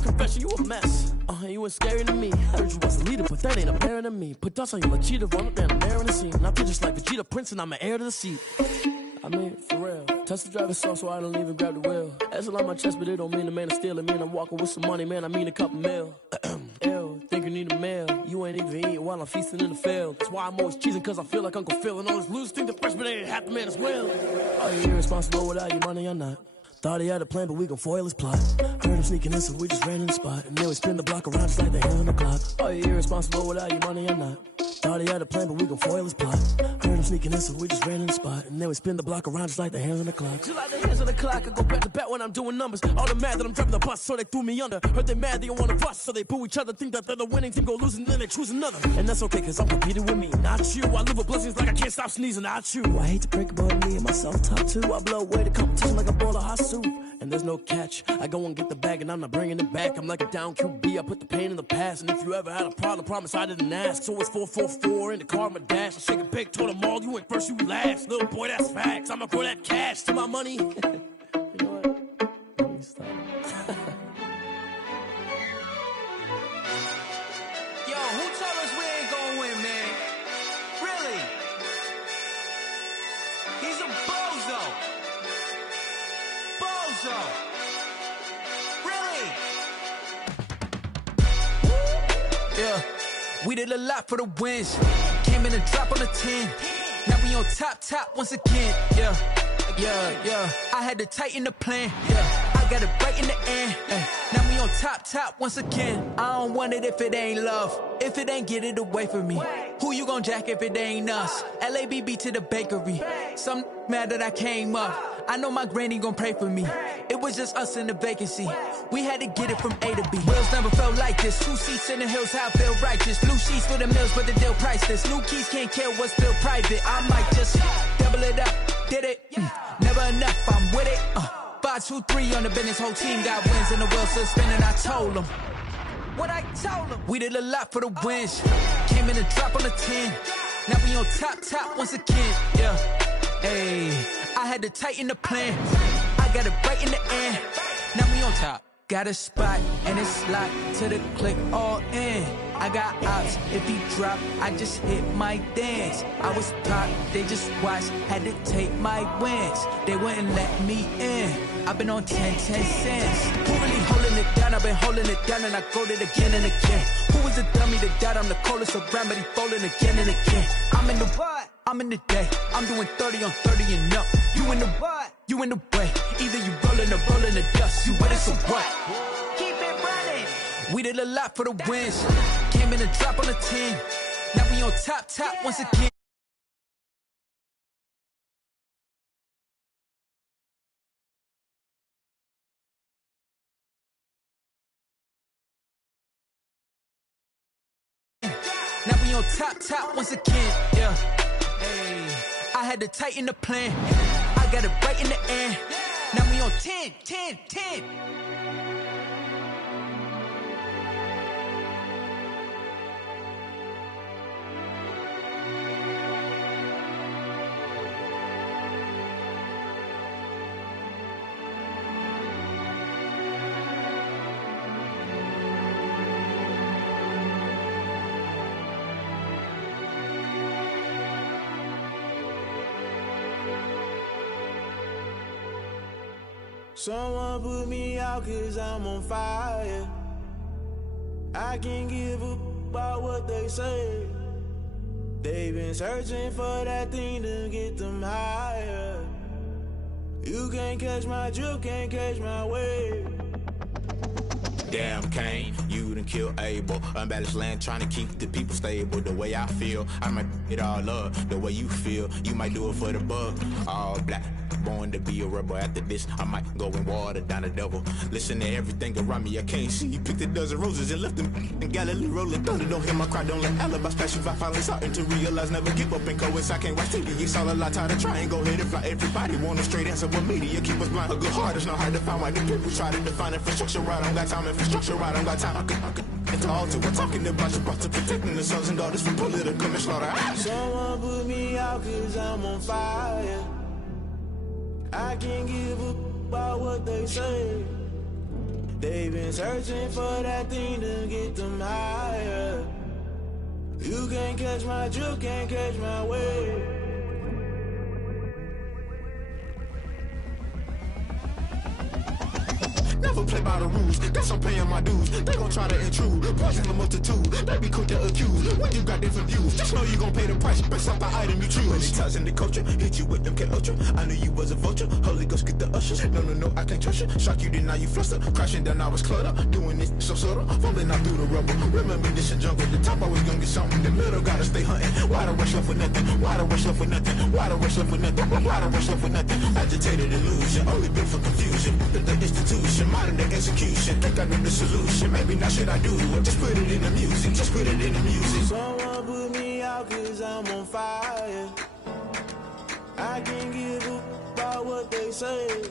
a confession, you a mess. You ain't scary to me. Heard you was a leader, but that ain't apparent to me. Put dust on you like cheetah, run up down there in the scene. I feel just like Vegeta Prince and I'm an heir to the seat. I mean, for real. Touch the driver's soft so I don't even grab the wheel. That's on my chest, but it don't mean the man is stealing. Man, I'm walking with some money, man, I mean a couple mil. Ew, think you need a meal. You ain't even eating while I'm feasting in the field. That's why I'm always cheesing, cause I feel like Uncle Phil. And all those losers think the freshman ain't half the man as well. Are you irresponsible without your money or not? Thought he had a plan, but we gon' foil his plot. Heard him sneaking in, so we just ran in the spot. And then we spin the block around just like the hands on the clock. Are you irresponsible without your money or not? Thought he had a plan, but we gon' foil his plot. Heard him sneaking in, so we just ran in the spot. And then we spin the block around just like the hands on the clock. Just like the hands on the clock, I go back to back when I'm doing numbers. All the mad that I'm driving the bus, so they threw me under. Heard they mad, they don't wanna bust, so they boo each other. Think that they're the winning team, go losing, then they choose another. And that's okay, cause I'm competing with me, not you. I live with blessings like I can't stop sneezing, not you. I hate to break about me and myself top two. I blow away the competition like a bowl of hot soup. And there's no catch. I go and get the bag and I'm not bringing it back. I'm like a down QB, I put the pain in the past. And if you ever had a problem, promise I didn't ask. So it's 444 in the car, my dash. I shake a big, told them all, you ain't first, you last. Little boy, that's facts. I'ma grow that cash to my money. You know what? Let me stop. Yo, who told us we ain't gonna win, man? Really? He's a bozo. Bozo. Really? Yeah, we did a lot for the wins. Came in a drop on the 10. Now we on top once again. Yeah. I had to tighten the plan. Yeah, I got it right in the end. Now we on top once again. I don't want it if it ain't love. If it ain't, get it away from me. Who you gon' jack if it ain't us? LABB to the bakery. Some mad that I came up. I know my granny gon' pray for me. It was just us in the vacancy. We had to get it from A to B. Wheels never felt like this. 2 seats in the hills, how I feel righteous. Blue sheets for the mills, but the deal priceless. New keys can't care what's still private. I might just double it up. Did it? Never enough, I'm with it. 5, 2, 3 on the business. Whole team got wins and the wheels still spinning. I told them what I told them. We did a lot for the wins. Came in a drop on the 10. Now we on top once again. Yeah. Hey, I had to tighten the plan. I got it right in the end. Now we on top. Got a spot and it's locked to the click all in. I got ops, if he drop, I just hit my dance. I was top, they just watched, had to take my wins. They wouldn't let me in. I've been on 10 cents. Who really holding it down? I've been holding it down and I go it again and again. Who was the dummy that died? I'm the coldest around, but he falling again and again. I'm in the what? I'm in the day. I'm doing 30 on 30 and up. You in the what? You in the way. Either you rolling or rolling the dust. You with it, so what? Keep it running. We did a lot for the wins. Came in a drop on the 10. Now we on top once again. Now we on top once again. Yeah. Hey, I had to tighten the plan. I got it right in the end. Now we on 10. Someone put me out cause I'm on fire. I can't give a about what they say. They've been searching for that thing to get them higher. You can't catch my drift, can't catch my wave. Damn Kane, you done kill Abel. Unbalanced land trying to keep the people stable. The way I feel, I might it all up. The way you feel, you might do it for the bug. All black, born to be a rebel. After this, I might go and water down the devil. Listen to everything around me, I can't see. You picked a dozen roses and left them in Galilee rolling thunder. Don't hear my cry, don't let alibis pass you by. Finally starting to realize, never give up and coincide. Can't watch TV, it's all a lot. Tired of trying, go ahead and fly. Everybody want a straight answer, but media keep us blind. A good heart is not hard to find. Why the people try to define infrastructure right? I don't got time, infrastructure right, I don't got time. I could into all to we're talking about you, about to protecting the sons and daughters from political and slaughter. Someone put me out cause I'm on fire. I can't give a about what they say. They've been searching for that thing to get them higher. You can't catch my drift, can't catch my wave. Never play by the rules, guess I'm paying my dues. They gon' try to intrude, poison the multitude. They be quick to accuse, when you got different views. Just know you gon' pay the price, based off the item you choose. Many times in the culture, hit you with them K-Ultra. I knew you was a vulture, Holy Ghost get the ushers. No, I can't trust you. Shock you, then now you fluster. Crashing down, I was cluttered. Doing this so subtle, fumbling out through the rubble. Remember this in jungle, the top always gonna get something. The middle gotta stay hunting. Why the rush left with nothing? Why the rush left with nothing? Why the rush left with nothing? Why the rush left with nothing? Agitated illusion, only built for confusion. The institution, modern day execution. Think I know the solution. Maybe not should I do it? Just put it in the music. Just put it in the music. Someone put me out 'cause I'm on fire. I can't give a about what they say.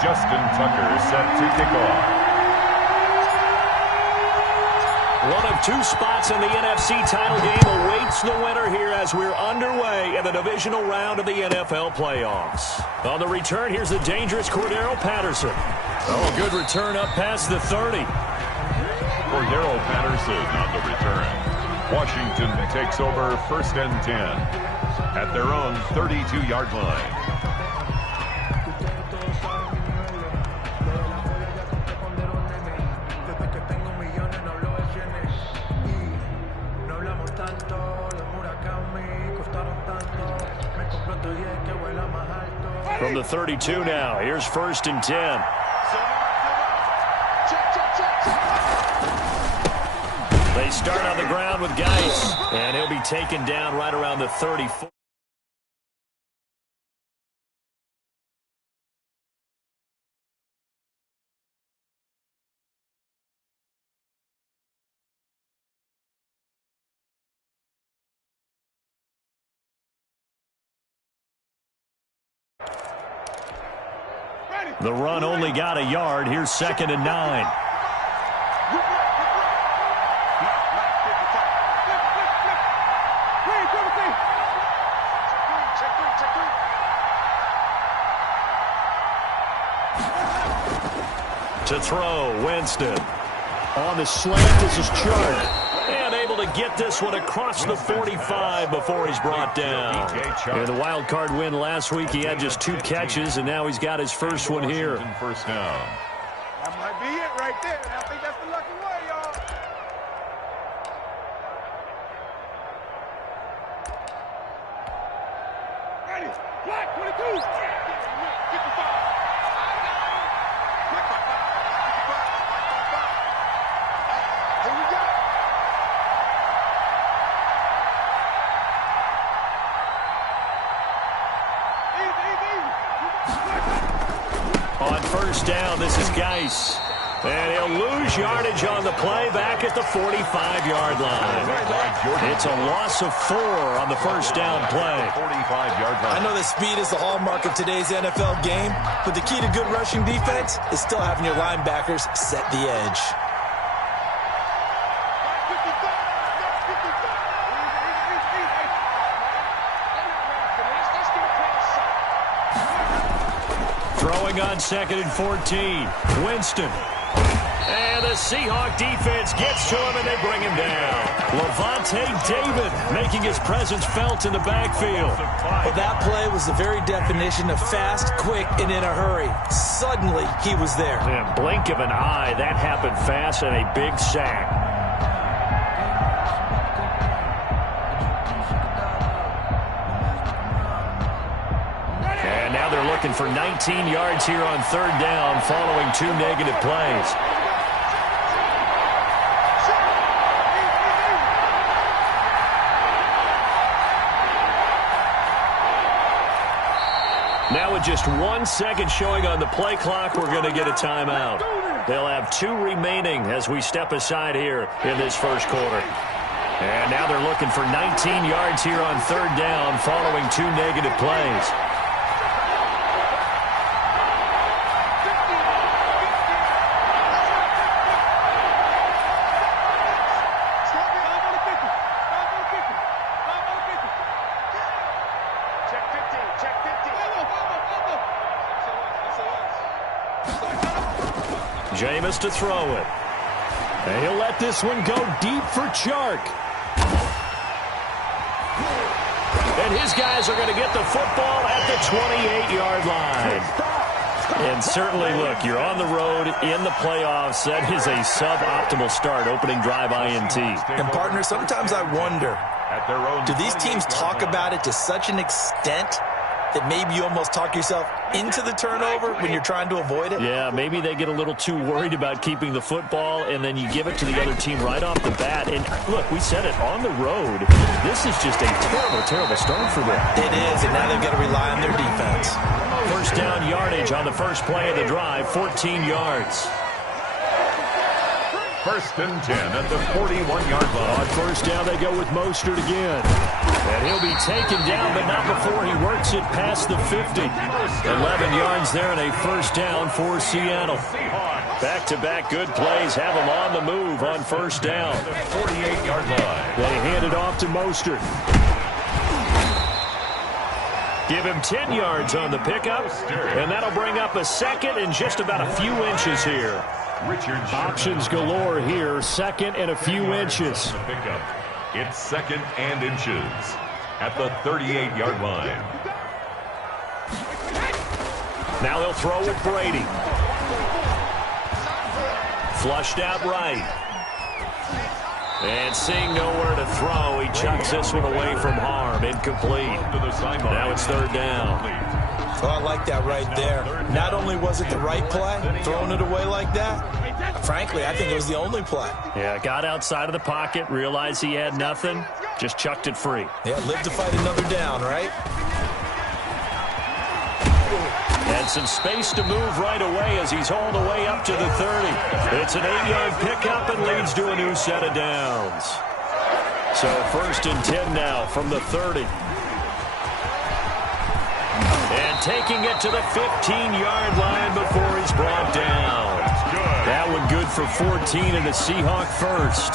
Justin Tucker set to kick off. One of two spots in the NFC title game awaits the winner here as we're underway in the divisional round of the NFL playoffs. On the return, here's the dangerous Cordero Patterson. Oh, good return up past the 30. Cordero Patterson on the return. Washington takes over 1st and 10 at their own 32-yard line. From the 32 now, here's 1st and 10. They start on the ground with Geis, and he'll be taken down right around the 34. The run only got a yard. Here's 2nd and 9. To throw, Winston. On the slant, this is Chark. And able to get this one across the 45 before he's brought down. In the wild card win last week, he had just 2 catches, and now he's got his first one here. First down. That might be it right there. I think that's the lucky way, y'all. Ready. Black 22. 55. Here we go. On 1st down, this is Geis. And he'll lose yardage on the play back at the 45-yard line. It's a loss of 4 on the 1st down play. 45-yard line. I know that speed is the hallmark of today's NFL game, but the key to good rushing defense is still having your linebackers set the edge. Throwing on 2nd and 14. Winston. And the Seahawk defense gets to him, and they bring him down. Levante David making his presence felt in the backfield. Well, that play was the very definition of fast, quick, and in a hurry. Suddenly, he was there. And blink of an eye, that happened fast, and a big sack. And now they're looking for 19 yards here on 3rd down following 2 negative plays. Now with just 1 second showing on the play clock, we're going to get a timeout. They'll have 2 remaining as we step aside here in this first quarter. And now they're looking for 19 yards here on 3rd down following 2 negative plays. Jameis to throw it. And he'll let this one go deep for Chark. And his guys are going to get the football at the 28-yard line. And certainly, look, you're on the road in the playoffs. That is a suboptimal start, opening drive INT. And, partner, sometimes I wonder, do these teams talk about it to such an extent that maybe you almost talk yourself into the turnover when you're trying to avoid it? Yeah, maybe they get a little too worried about keeping the football, and then you give it to the other team right off the bat. And, look, we said it, on the road, this is just a terrible, terrible start for them. It is, and now they've got to rely on their defense. First down yardage on the first play of the drive, 14 yards. 1st and 10 at the 41-yard line. On first down, they go with Mostert again. And he'll be taken down, but not before he works it past the 50. 11 yards there and a first down for Seattle. Back-to-back good plays have them on the move on first down. 48-yard line. They hand it off to Mostert. Give him 10 yards on the pickup, and that'll bring up a second and just about a few inches here. Options galore here, second and a few inches. It's 2nd and inches at the 38-yard line. Now they'll throw with Brady. Flushed out right. And seeing nowhere to throw, he chucks this one away from harm. Incomplete. Now it's 3rd down. Oh, I like that right there. Not only was it the right play, throwing it away like that, frankly, I think it was the only play. Yeah, got outside of the pocket, realized he had nothing, just chucked it free. Yeah, live to fight another down, right? And some space to move right away as he's hauled away up to the 30. It's an 8-yard pickup and leads to a new set of downs. So 1st and 10 now from the 30. And taking it to the 15-yard line before he's brought down. That one good for 14 and a Seahawk first.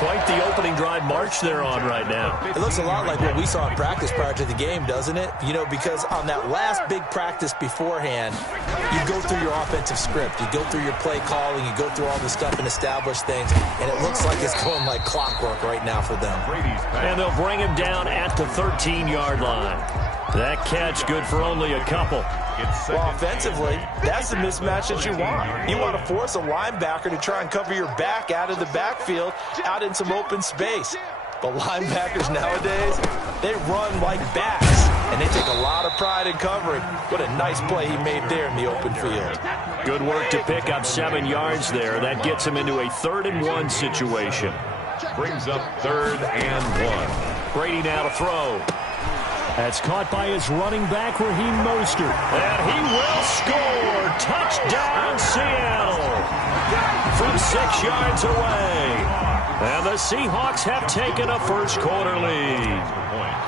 Quite the opening drive march they're on right now. It looks a lot like what we saw in practice prior to the game, doesn't it? You know, because on that last big practice beforehand, you go through your offensive script. You go through your play calling. You go through all the stuff and establish things. And it looks like it's going like clockwork right now for them. And they'll bring him down at the 13-yard line. That catch good for only a couple. Well, offensively, that's the mismatch that you want. You want to force a linebacker to try and cover your back out of the backfield, out in some open space. But linebackers nowadays, they run like backs, and they take a lot of pride in covering. What a nice play he made there in the open field. Good work to pick up 7 yards there. That gets him into a 3rd and 1 situation. Brings up 3rd and 1. Brady now to throw. That's caught by his running back, Raheem Mostert. And he will score. Touchdown, Seattle. From 6 yards away. And the Seahawks have taken a first quarter lead.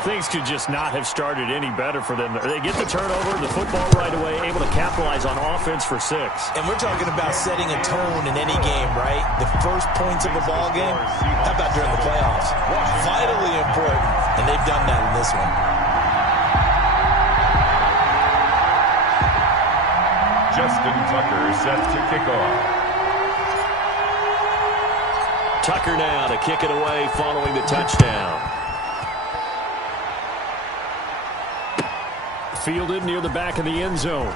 Things could just not have started any better for them. They get the turnover, the football right away, able to capitalize on offense for 6. And we're talking about setting a tone in any game, right? The first points of a ball game. How about during the playoffs? Vitally important, and they've done that in this one. Justin Tucker set to kick off. Tucker now to kick it away following the touchdown. Fielded near the back of the end zone.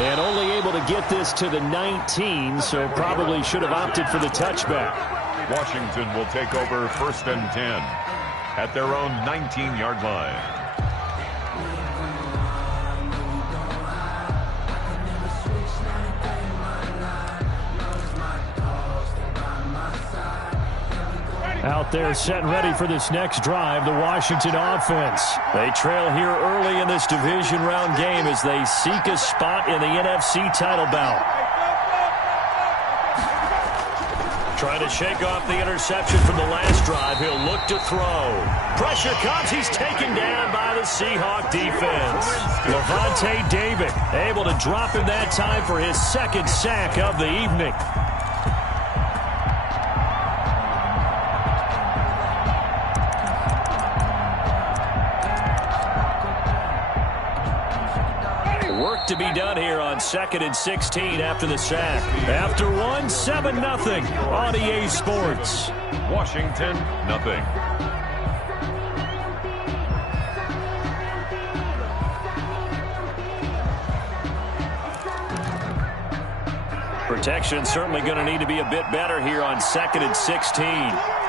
And only able to get this to the 19, so probably should have opted for the touchback. Washington will take over 1st and 10 at their own 19-yard line. Out They're set ready for this next drive, the Washington offense. They trail here early in this division round game as they seek a spot in the NFC title bout. Trying to shake off the interception from the last drive. He'll look to throw. Pressure comes. He's taken down by the Seahawk defense. Levante David able to drop him that time for his second sack of the evening. Work to be done here on 2nd and 16 after the sack. After one, 7-0 on EA Sports. Washington, nothing. Protection certainly going to need to be a bit better here on 2nd and 16.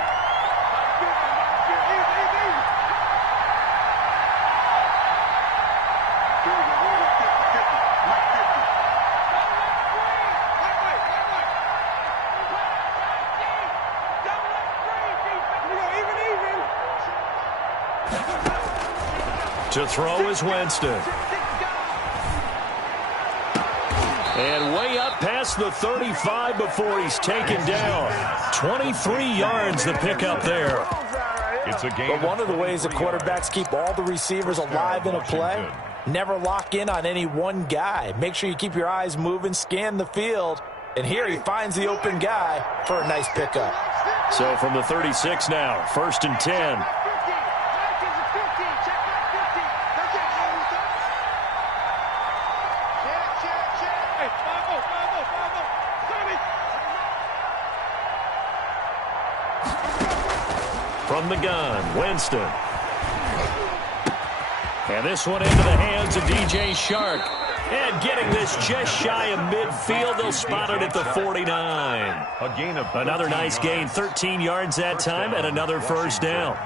To throw is Winston. And way up past the 35 before he's taken down. 23 yards the pickup there. It's a game. But one of the ways the quarterbacks keep all the receivers alive in a play, never lock in on any one guy. Make sure you keep your eyes moving, scan the field. And here he finds the open guy for a nice pickup. So from the 36 now, 1st and 10. From the gun, Winston. And this one into the hands of DJ Shark. And getting this just shy of midfield, they'll spot it at the 49. Another nice gain, 13 yards that time, and another first down.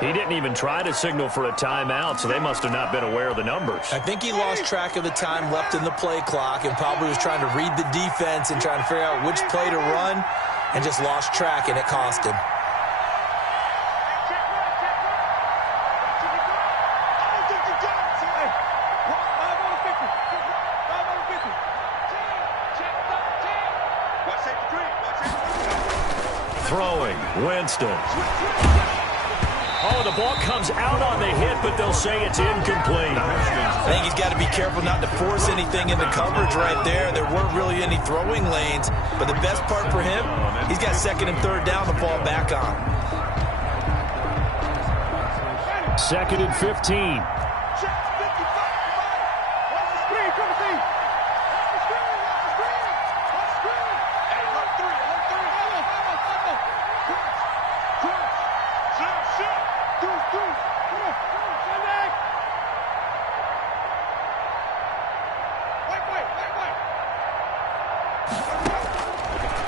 He didn't even try to signal for a timeout, so they must have not been aware of the numbers. I think he lost track of the time left in the play clock and probably was trying to read the defense and trying to figure out which play to run and just lost track, and it cost him. Throwing, Winston. Oh, the ball comes out on the hit, but they'll say it's incomplete. I think he's got to be careful not to force anything into coverage right there. There weren't really any throwing lanes, but the best part for him, he's got 2nd and 3rd down to fall back on. 2nd and 15.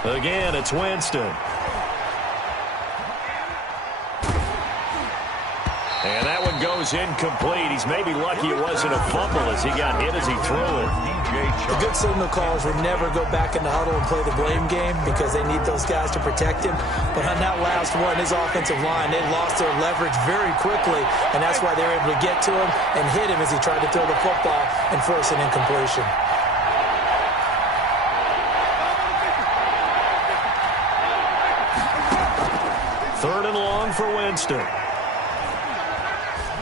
Again, it's Winston. And that one goes incomplete. He's maybe lucky it wasn't a fumble as he got hit as he threw it. The good signal callers would never go back in the huddle and play the blame game because they need those guys to protect him. But on that last one, his offensive line, they lost their leverage very quickly, and that's why they were able to get to him and hit him as he tried to throw the football and force an incompletion. Third and long for Winston.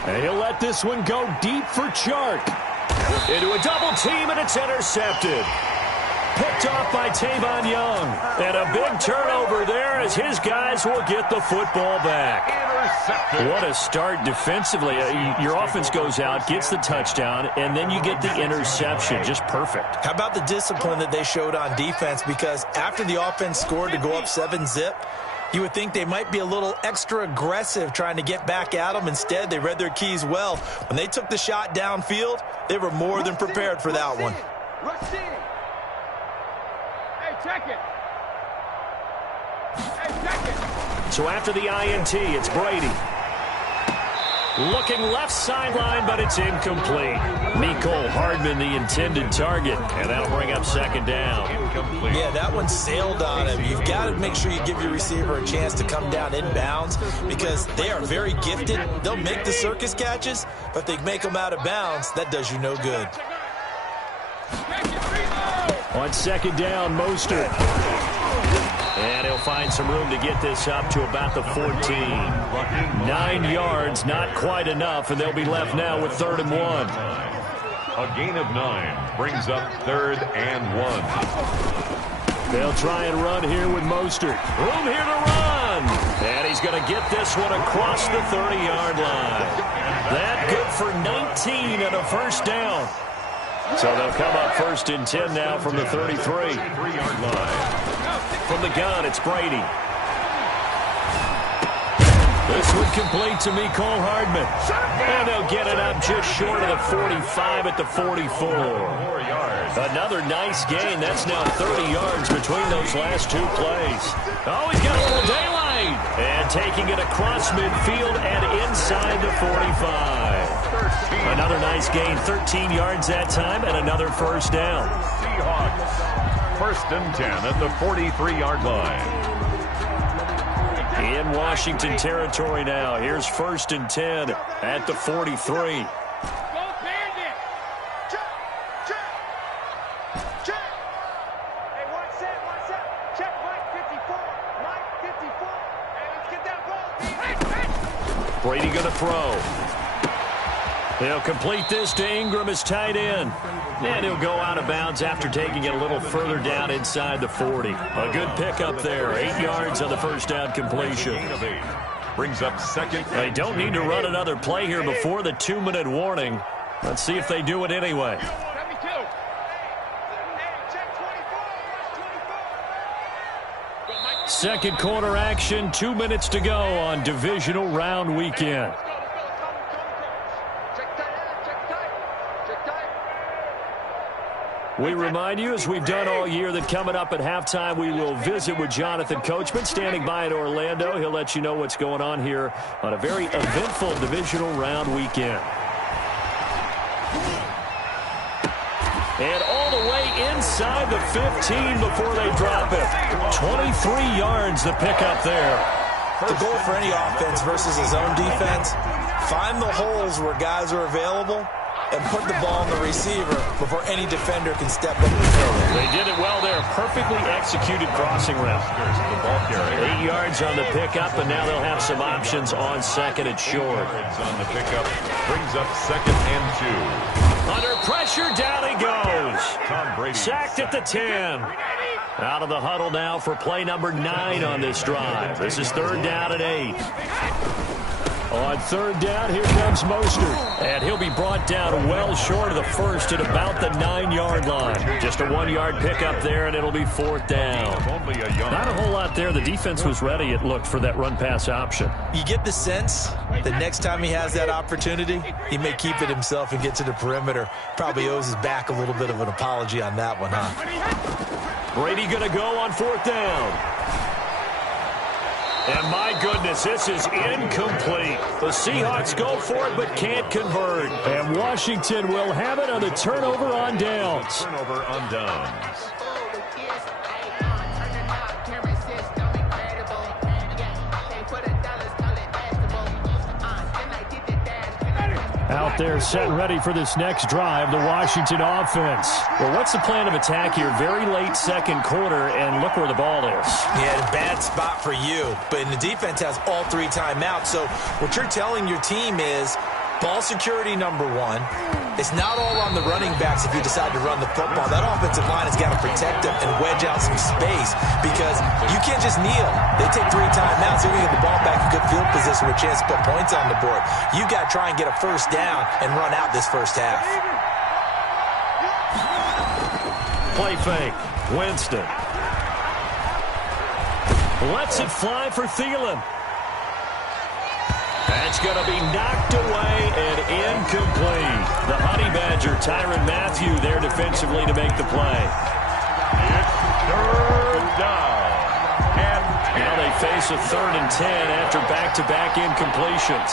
And he'll let this one go deep for Chark. Into a double team, and it's intercepted. Picked off by Tavon Young. And a big turnover there as his guys will get the football back. What a start defensively. Your offense goes out, gets the touchdown, and then you get the interception. Just perfect. How about the discipline that they showed on defense? Because after the offense scored to go up 7-zip, you would think they might be a little extra aggressive trying to get back at them. Instead, they read their keys well. When they took the shot downfield, they were more than prepared for that one. Hey, check it. Hey, check it. So after the INT, it's Brady. Looking left sideline, but it's incomplete. Mecole Hardman, the intended target, and that'll bring up second down. Yeah, that one sailed on him. You've got to make sure you give your receiver a chance to come down inbounds because they are very gifted. They'll make the circus catches, but they make them out of bounds. That does you no good. On second down, Mostert. And he'll find some room to get this up to about the 14. 9 yards, not quite enough, and they'll be left now with 3rd and 1. A gain of 9 brings up 3rd and 1. They'll try and run here with Mostert. Room here to run. And he's going to get this one across the 30-yard line. That good for 19 and a first down. So they'll come up 1st and 10 now from the 33-yard line. From the gun, it's Brady. This one complete to Mecole Hardman. And they'll get it up just short of the 45 at the 44. Another nice gain. That's now 30 yards between those last 2 plays. Oh, he's got a little daylight. And taking it across midfield and inside the 45. Another nice gain, 13 yards that time, and another first down. Seahawks. 1st and 10 at the 43-yard line. In Washington territory now. Here's 1st and 10 at the 43. Brady going to throw. He'll complete this to Ingram as tight end. And he'll go out of bounds after taking it a little further down inside the 40. A good pickup there. 8 yards on the first down completion. Brings up 2nd. They don't need to run another play here before the 2-minute warning. Let's see if they do it anyway. Second quarter action, 2 minutes to go on divisional round weekend. We remind you, as we've done all year, that coming up at halftime, we will visit with Jonathan Coachman, standing by in Orlando. He'll let you know what's going on here on a very eventful divisional round weekend. And all the way inside the 15 before they drop it. 23 yards the pickup there. The goal for any offense versus his own defense, find the holes where guys are available and put the ball on the receiver before any defender can step up and throw it. They did it well there. Perfectly executed crossing route. 8 yards on the pickup, and now they'll have some options on 2nd and short. On the pickup brings up 2nd and 2. Under pressure, down he goes. Tom Brady sacked at the 10. Out of the huddle now for play number 9 on this drive. This is 3rd down and 8. On 3rd down, here comes Mostert. And he'll be brought down well short of the first at about the 9-yard line. Just a 1-yard pickup there, and it'll be 4th down. Not a whole lot there. The defense was ready, it looked, for that run-pass option. You get the sense that next time he has that opportunity, he may keep it himself and get to the perimeter. Probably owes his back a little bit of an apology on that one, huh? Brady going to go on 4th down. And my goodness, this is incomplete. The Seahawks go for it but can't convert. And Washington will have it on the turnover on downs. Turnover on downs. Out there set and ready for this next drive, the Washington offense. Well, what's the plan of attack here? Very late 2nd quarter, and look where the ball is. Yeah, a bad spot for you. But the defense has all 3 timeouts. So what you're telling your team is, Ball security, number one. It's not all on the running backs if you decide to run the football. That offensive line has got to protect them and wedge out some space because you can't just kneel. They take 3 timeouts. They're going to get the ball back in good field position with a chance to put points on the board. You got to try and get a first down and run out this first half. Play fake. Winston. Lets it fly for Thielen. That's going to be knocked away and incomplete. The Honey Badger, Tyrann Mathieu, there defensively to make the play. It's 3rd down. And now they face a 3rd and 10 after back-to-back incompletions.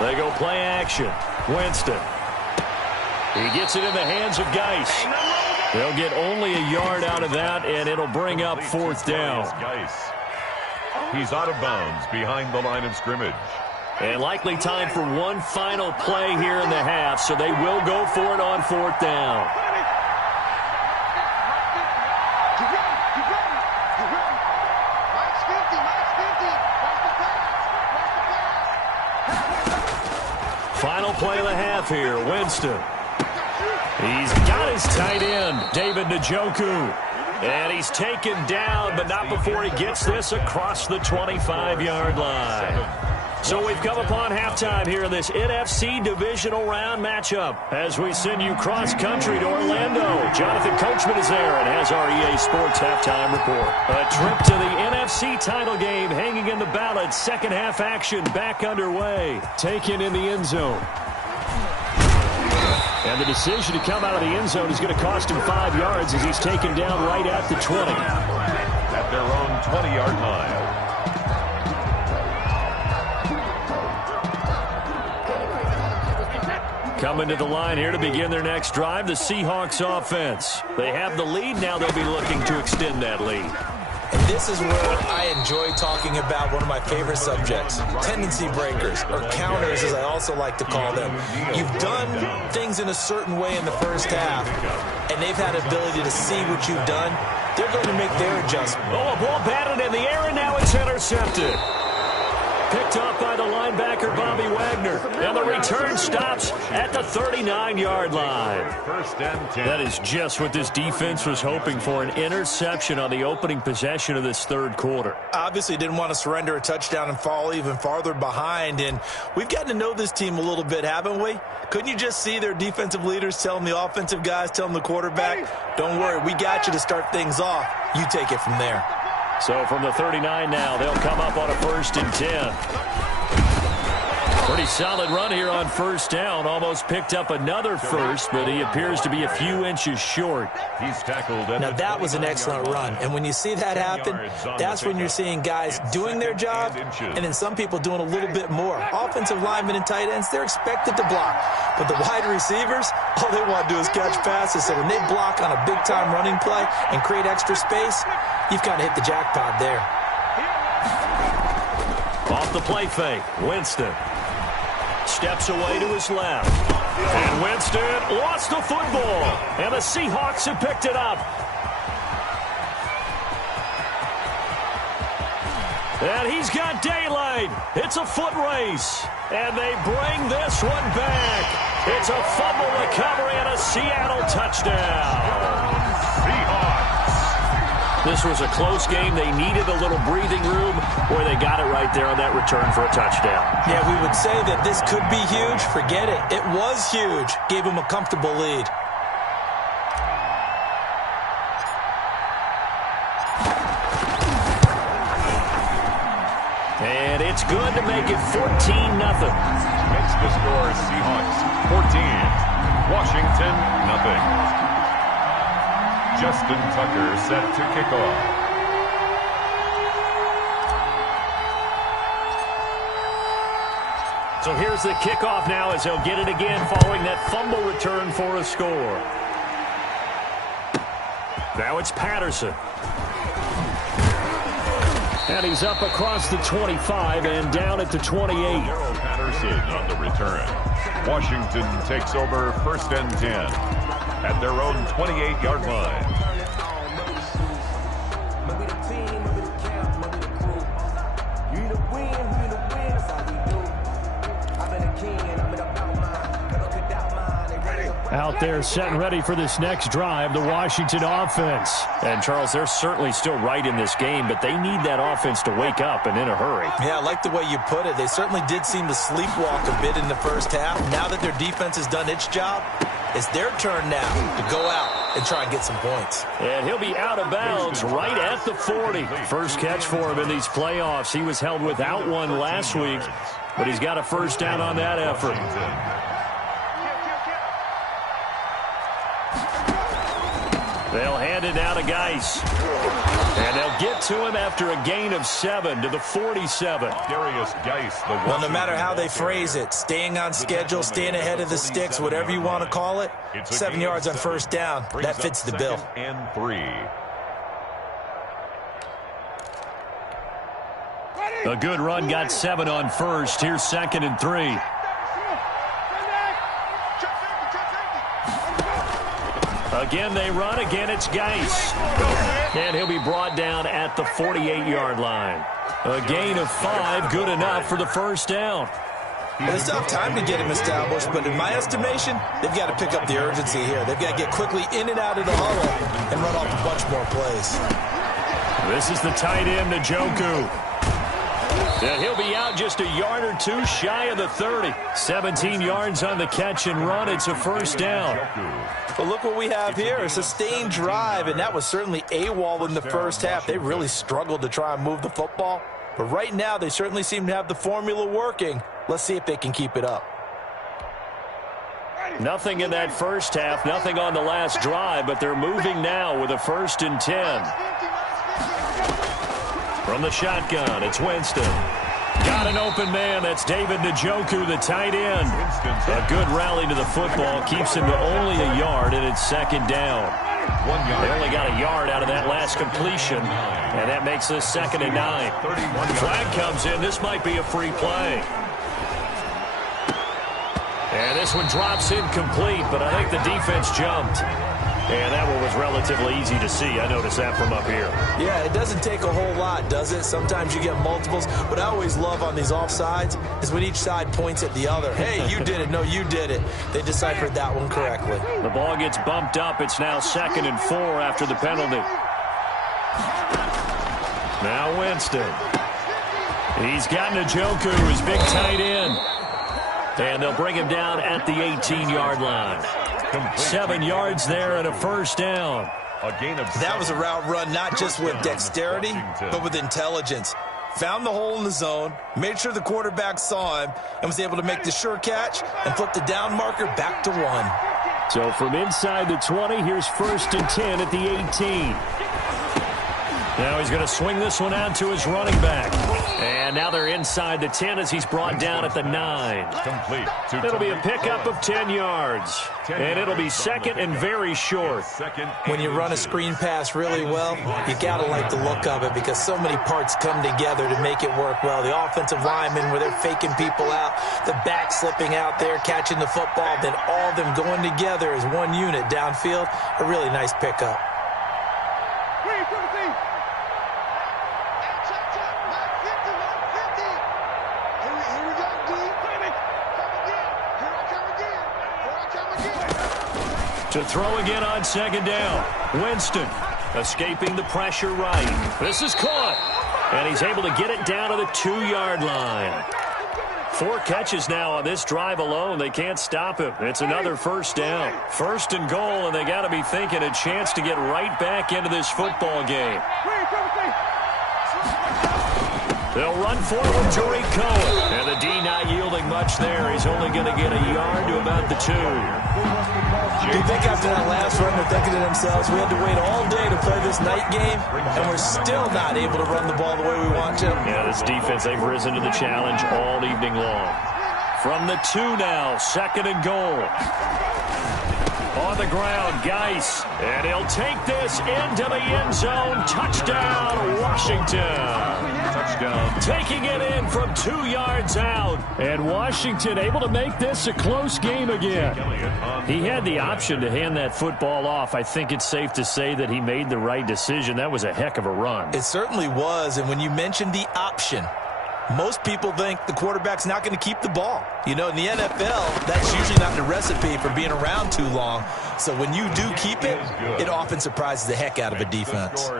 They go play action. Winston. He gets it in the hands of Geis. They'll get only a yard out of that, and it'll bring up 4th down. He's out of bounds behind the line of scrimmage. And likely time for one final play here in the half, so they will go for it on 4th down. Final play of the half here, Winston. He's got his tight end, David Njoku. And he's taken down, but not before he gets this across the 25-yard line. So we've come upon halftime here in this NFC divisional round matchup. As we send you cross-country to Orlando, Jonathan Coachman is there and has our EA Sports halftime report. A trip to the NFC title game hanging in the balance. Second half action back underway. Taken in the end zone. And the decision to come out of the end zone is going to cost him 5 yards as he's taken down right at the 20. At their own 20-yard line. Coming to the line here to begin their next drive, the Seahawks offense. They have the lead. Now they'll be looking to extend that lead. And this is where I enjoy talking about one of my favorite subjects, tendency breakers, or counters as I also like to call them. You've done things in a certain way in the first half, and they've had ability to see what you've done. They're going to make their adjustment. Oh, a ball batted in the air, and now it's intercepted. Picked up by the linebacker, Bobby Wagner. And the return stops at the 39-yard line. 1st and 10. That is just what this defense was hoping for, an interception on the opening possession of this 3rd quarter. Obviously didn't want to surrender a touchdown and fall even farther behind. And we've gotten to know this team a little bit, haven't we? Couldn't you just see their defensive leaders telling the offensive guys, telling the quarterback, don't worry, we got you to start things off. You take it from there. So from the 39 now, they'll come up on a 1st and 10. Pretty solid run here on 1st down. Almost picked up another first, but he appears to be a few inches short. He's tackled at now that was an excellent run, and when you see that happen, that's when you're seeing guys doing their job, and then some people doing a little bit more. Offensive linemen and tight ends, they're expected to block, but the wide receivers, all they want to do is catch passes. So when they block on a big-time running play and create extra space, you've kind of hit the jackpot there. Off the play fake, Winston. Steps away to his left. And Winston lost the football. And the Seahawks have picked it up. And he's got daylight. It's a foot race. And they bring this one back. It's a fumble recovery and a Seattle touchdown. Seahawks. This was a close game. They needed a little breathing room, where they got it right there on that return for a touchdown. Yeah, we would say that this could be huge. Forget it. It was huge. Gave them a comfortable lead. And it's good to make it 14-0. Makes the score Seahawks 14. Washington, nothing. Justin Tucker set to kick off. So here's the kickoff now as they'll get it again following that fumble return for a score. Now it's Patterson. And he's up across the 25 and down at the 28. Patterson on the return. Washington takes over 1st and 10. At their own 28-yard line. out there setting ready for this next drive, the Washington offense. And, Charles, they're certainly still right in this game, but they need that offense to wake up and in a hurry. Yeah, I like the way you put it. They certainly did seem to sleepwalk a bit in the first half. Now that their defense has done its job, it's their turn now to go out and try and get some points. And he'll be out of bounds right at the 40. First catch for him in these playoffs. He was held without one last week, but he's got a first down on that effort. They'll hand it now to Geis. And they'll get to him after a gain of 7 to the 47. Darius Geis, well, no matter how they phrase it, staying on schedule, staying ahead of the sticks, whatever you want to call it, 7 yards on first down, that fits the bill. And 3. A good run got 7 on first. Here's 2nd and 3. Again, they run. Again, it's Geis. And he'll be brought down at the 48-yard line. A gain of 5, good enough for the first down. Well, it's tough time to get him established, but in my estimation, they've got to pick up the urgency here. They've got to get quickly in and out of the huddle and run off a bunch more plays. This is the tight end, Njoku. And he'll be out just a yard or 2 shy of the 30. 17 yards on the catch and run. It's a first down. But look what we have here, a sustained drive, and that was certainly AWOL in the first half. They really struggled to try and move the football. But right now, they certainly seem to have the formula working. Let's see if they can keep it up. Nothing in that first half, nothing on the last drive, but they're moving now with a 1st and 10. From the shotgun, it's Winston. Got an open man. That's David Njoku, the tight end. A good rally to the football. Keeps him to only a yard, and it's 2nd down. They only got a yard out of that last completion, and that makes this 2nd and 9. Flag comes in. This might be a free play. And this one drops incomplete, but I think the defense jumped. And that one was relatively easy to see. I noticed that from up here. Yeah, it doesn't take a whole lot, does it? Sometimes you get multiples. What I always love on these offsides is when each side points at the other. Hey, you did it. No, you did it. They deciphered that one correctly. The ball gets bumped up. It's now 2nd and 4 after the penalty. Now Winston. He's got Njoku, his big tight end. And they'll bring him down at the 18-yard line. 7 yards there and a first down. That was a route run not just with dexterity, but with intelligence. Found the hole in the zone, made sure the quarterback saw him, and was able to make the sure catch and flip the down marker back to 1. So from inside the 20, here's 1st and 10 at the 18. Now he's going to swing this one out to his running back. And now they're inside the 10 as he's brought down at the 9. It'll be a pickup of 10 yards. And it'll be 2nd and very short. When you run a screen pass really well, you got to like the look of it because so many parts come together to make it work well. The offensive linemen where they're faking people out, the back slipping out there, catching the football, then all of them going together as one unit downfield. A really nice pickup. To throw again on 2nd down. Winston escaping the pressure right. This is caught. And he's able to get it down to the 2-yard line. 4 catches now on this drive alone. They can't stop him. It's another first down. 1st and goal, and they got to be thinking a chance to get right back into this football game. They'll run forward, Jory Cohen. And the D not yielding much there. He's only going to get a yard to about the 2. Do you think after that last run they're thinking to themselves, we had to wait all day to play this night game, and we're still not able to run the ball the way we want to? Yeah, this defense, they've risen to the challenge all evening long. From the 2 now, 2nd and goal. On the ground, Geis. And he'll take this into the end zone. Touchdown, Washington. Touchdown. Taking it in from 2 yards out. And Washington able to make this a close game again. He had the option to hand that football off. I think it's safe to say that he made the right decision. That was a heck of a run. It certainly was. And when you mentioned the option, most people think the quarterback's not going to keep the ball. You know, in the NFL, that's usually not the recipe for being around too long. So when you do keep it, it often surprises the heck out of a defense.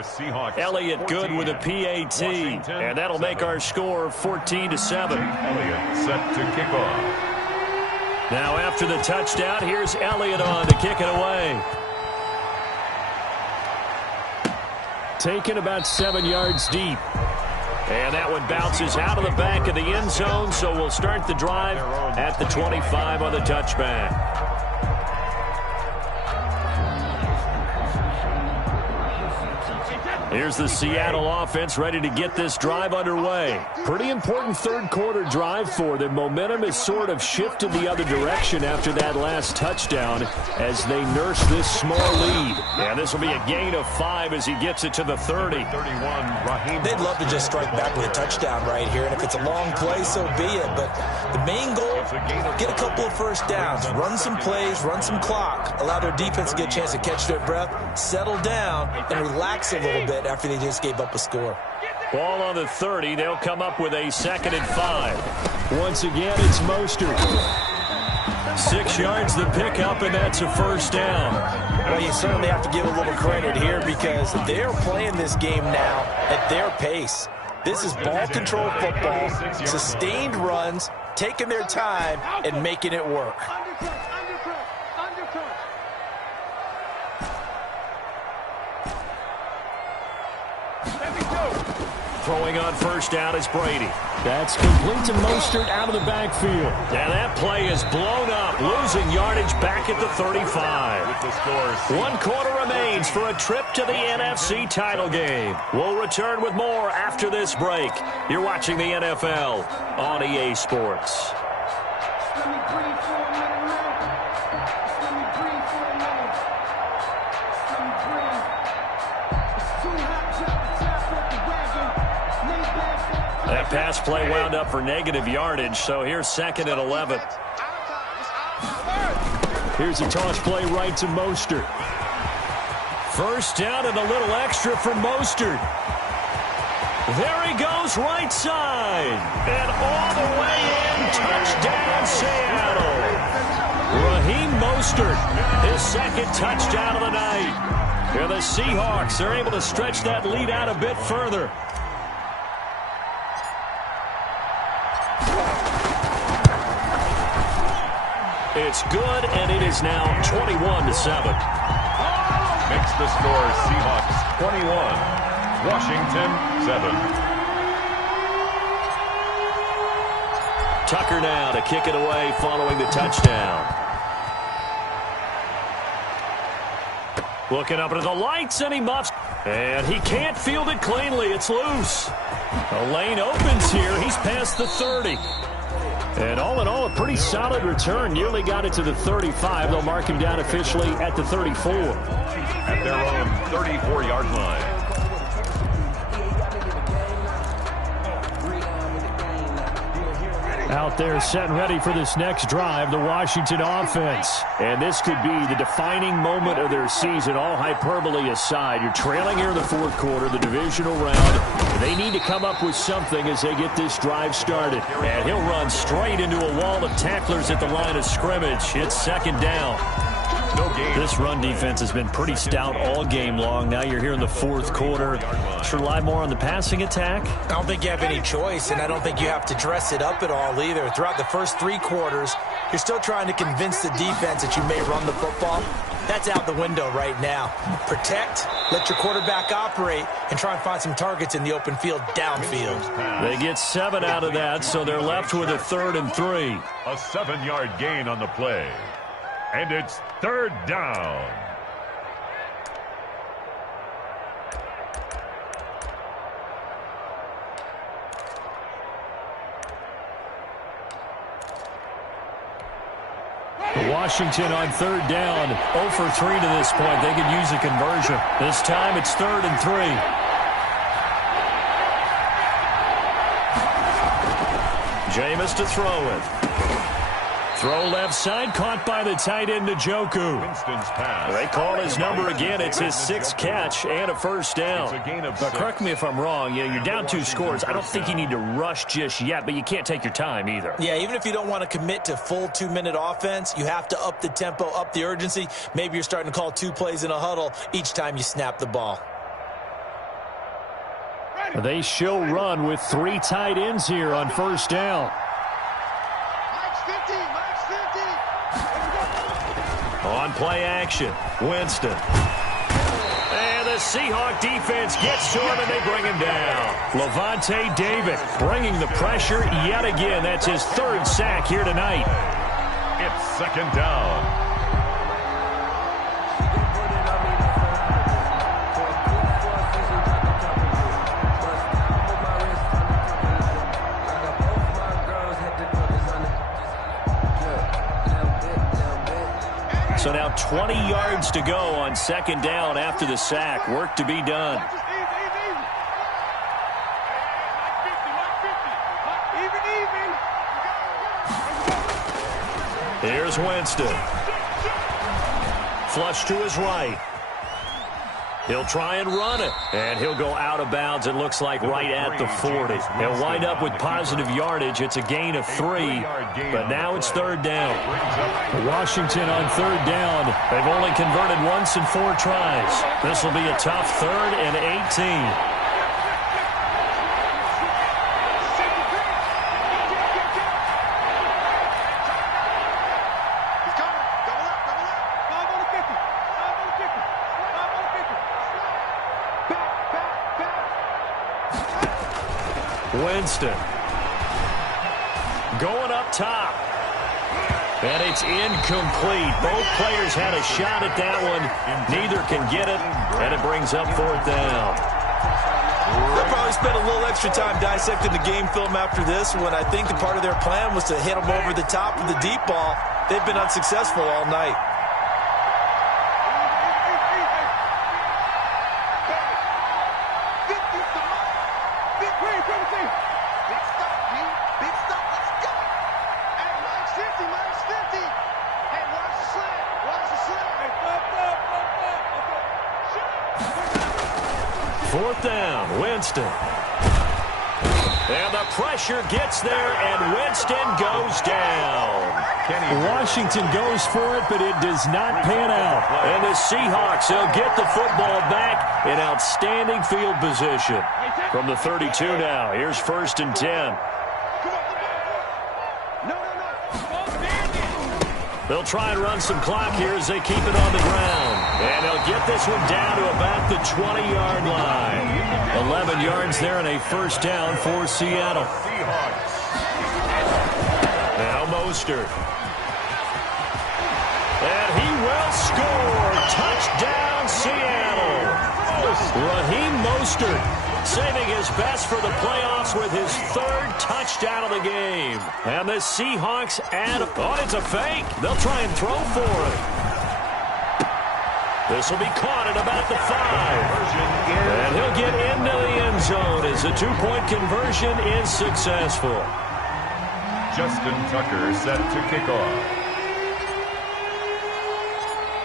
Elliott good with a PAT, and that'll make our score 14-7. Elliott set to kick off. Now after the touchdown, here's Elliott on to kick it away. Taken about 7 yards deep. And that one bounces out of the back of the end zone, so we'll start the drive at the 25 on the touchback. Here's the Seattle offense ready to get this drive underway. Pretty important third quarter drive for them. Momentum has sort of shifted the other direction after that last touchdown as they nurse this small lead. And this will be a gain of 5 as he gets it to the 30. They'd love to just strike back with a touchdown right here, and if it's a long play, so be it. But the main goal, get a couple of first downs, run some plays, run some clock, allow their defense to get a chance to catch their breath, settle down, and relax a little bit after they just gave up a score. Ball on the 30. They'll come up with a 2nd and 5. Once again, it's Mostert. 6 yards the pickup, and that's a first down. Well, you certainly have to give a little credit here because they're playing this game now at their pace. This is ball control football, sustained runs, taking their time, and making it work. Throwing on first down is Brady. That's complete to Mostert out of the backfield. And that play is blown up, losing yardage back at the 35. 1 quarter remains for a trip to the NFC title game. We'll return with more after this break. You're watching the NFL on EA Sports. That pass play wound up for negative yardage, so here's 2nd and 11. Here's a toss play right to Mostert. First down and a little extra for Mostert. There he goes, right side. And all the way in, touchdown Seattle. Raheem Mostert, his 2nd touchdown of the night. And the Seahawks are able to stretch that lead out a bit further. It's good, and it is now 21-7. Makes the score Seahawks 21, Washington 7. Tucker now to kick it away following the touchdown. Looking up into the lights, and he muffs. And he can't field it cleanly. It's loose. The lane opens here. He's past the 30. And all in all, a pretty solid return. Nearly got it to the 35. They'll mark him down officially at the 34. At their own 34-yard line. Out there set and ready for this next drive, the Washington offense. And this could be the defining moment of their season, all hyperbole aside. You're trailing here in the 4th quarter, the divisional round. They need to come up with something as they get this drive started. And he'll run straight into a wall of tacklers at the line of scrimmage. It's 2nd down. This run defense has been pretty stout all game long. Now you're here in the 4th quarter. Should rely more on the passing attack? I don't think you have any choice, and I don't think you have to dress it up at all either. Throughout the first 3 quarters, you're still trying to convince the defense that you may run the football. That's out the window right now. Protect, let your quarterback operate, and try and find some targets in the open field downfield. They get 7 out of that, so they're left with a 3rd and 3. A 7-yard gain on the play. And it's 3rd down. Washington on 3rd down. 0 for 3 to this point. They could use a conversion. This time it's 3rd and 3. Jameis to throw it. Throw left side, caught by the tight end Njoku. Winston's pass. They call his number again. It's his 6th catch and a first down. But correct me if I'm wrong. You're down 2 scores. I don't think you need to rush just yet, but you can't take your time either. Yeah, even if you don't want to commit to full 2-minute offense, you have to up the tempo, up the urgency. Maybe you're starting to call 2 plays in a huddle each time you snap the ball. They show run with 3 tight ends here on first down. On play action, Winston. And the Seahawk defense gets to him, and they bring him down. Levante David bringing the pressure yet again. That's his 3rd sack here tonight. It's 2nd down. So now 20 yards to go on 2nd down after the sack. Work to be done. Here's Winston. Flush to his right. He'll try and run it. And he'll go out of bounds, it looks like, right at the 40. He'll wind up with positive yardage. It's a gain of 3. But now it's 3rd down. Washington on 3rd down. They've only converted once in 4 tries. This will be a tough 3rd and 18. Winston going up top, and it's incomplete. Both players had a shot at that one. Neither can get it, and it brings up 4th down. They'll probably spend a little extra time dissecting the game film after this when I think the part of their plan was to hit them over the top of the deep ball. They've been unsuccessful all night. Down, Winston. And the pressure gets there, and Winston goes down. Washington goes for it, but it does not pan out. And the Seahawks, they'll get the football back in outstanding field position. From the 32 now, here's 1st and 10. They'll try and run some clock here as they keep it on the ground. And they'll get this one down to about the 20-yard line. 11 yards there and a 1st down for Seattle. Now Mostert. And he will score. Touchdown, Seattle. Raheem Mostert saving his best for the playoffs with his 3rd touchdown of the game. And the Seahawks add... Oh, it's a fake. They'll try and throw for it. This will be caught at about the 5. And he'll get into the end zone as the 2-point conversion is successful. Justin Tucker set to kick off.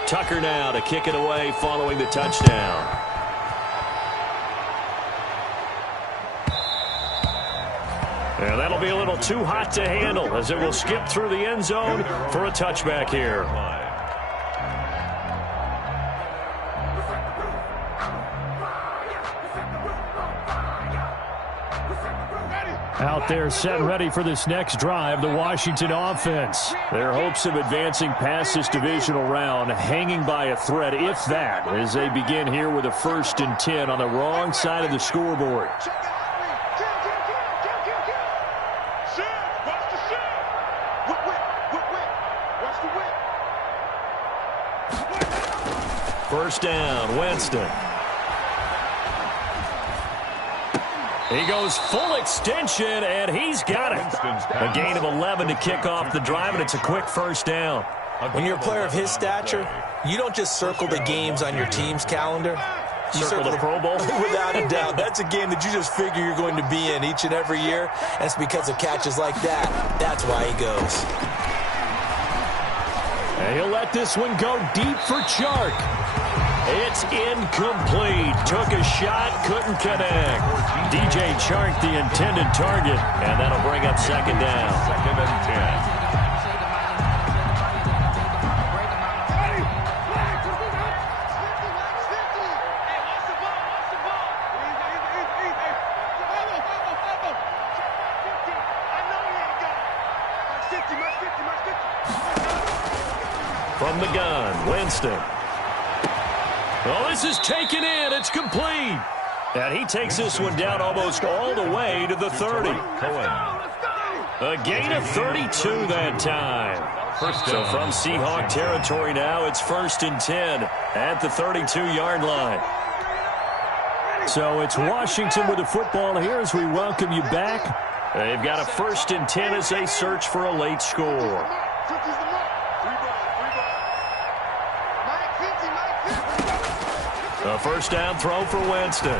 Tucker now to kick it away following the touchdown. And that'll be a little too hot to handle as it will skip through the end zone for a touchback here. Out there set and ready for this next drive, the Washington offense. Their hopes of advancing past this divisional round hanging by a thread, if that, as they begin here with a 1st and 10 on the wrong side of the scoreboard. First down, Winston. He goes full extension, and he's got it. A gain of 11 to kick off the drive, and it's a quick 1st down. When you're a player of his stature, you don't just circle the games on your team's calendar. You circle the Pro Bowl? Without a doubt. That's a game that you just figure you're going to be in each and every year, and it's because of catches like that. That's why he goes. And he'll let this one go deep for Chark. It's incomplete. Took a shot, couldn't connect. DJ Chark, the intended target, and that'll bring up second down. 2nd and 10. From the gun, Winston. Oh, this is taken in. It's complete. And he takes this one down almost all the way to the 30. A gain of 32 that time. So from Seahawk territory now, it's 1st and 10 at the 32-yard line. So it's Washington with the football here as we welcome you back. They've got a 1st and 10 as they search for a late score. A first down throw for Winston.